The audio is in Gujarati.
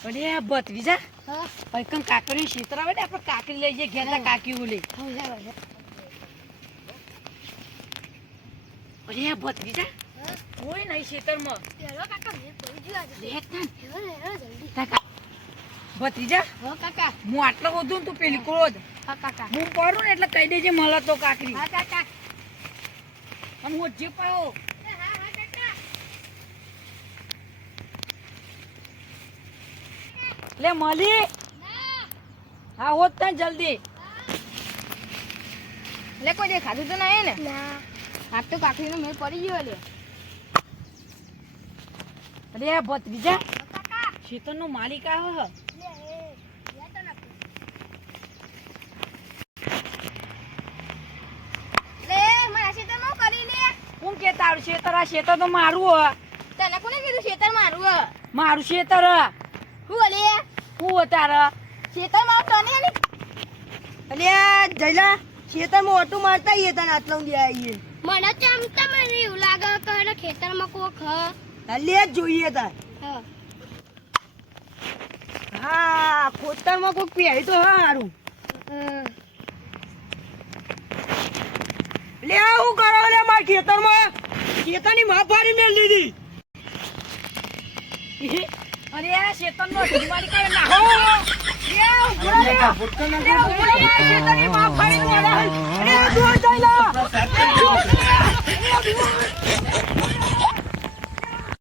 અરે ભત્રીજા હા પૈકમ કાકરી શીતરા આવે ને આપણે કાકરી લઈ જઈએ ઘેરના કાકી ઓલે અરે ભત્રીજા કોઈ નહીં શીતરમાં હેલો કાકા મેં પડી ગયો આજે લેત ના હેલો જલ્દી કાકા ભત્રીજા હો કાકા હું આટલો બધું તું પેલી કોળો જ હા કાકા હું પડું ને એટલે કહી દેજે મળે તો કાકરી હા કાકા અને હું જે પાઓ હા હા કાકા લે મળી હા હોત તને જલ્દી લે કોઈ દે ખાધું તો નહીં ને ના આ તો કાકરીનો મેળ પડી ગયો લે અરે ભત્રીજા કાકા શીતળનો માલિક આવ્યો હ લે મારા શેતર નો કરી લે હું કે તારું શેતર આ શેતર તો મારું હ તને કોને કીધું શેતર મારું હ મારું શેતર હ હું લે હું તારા શેતર મારું તને ને અલ્યા જયલા ખેતરમાં ઓટો મારતા આવીએ તને આટલા ઊંધી આવીએ મને ચમતા મને એવું લાગે કે ખેતરમાં કોક હ અલ્યા જ જોઈએ તાર હા હા ખેતરમાં કોઈ પહેરી તો હા હારું લે હું કરો લે મારા ખેતરમાં ખેતરની માફારી મેલ લીધી અરે આ શેતરનો ઢીમારી કરે નાખો લે ઉભરા લે ઉભરા લે શેતરની માં ફાડી દો અરે આ દો જઈલા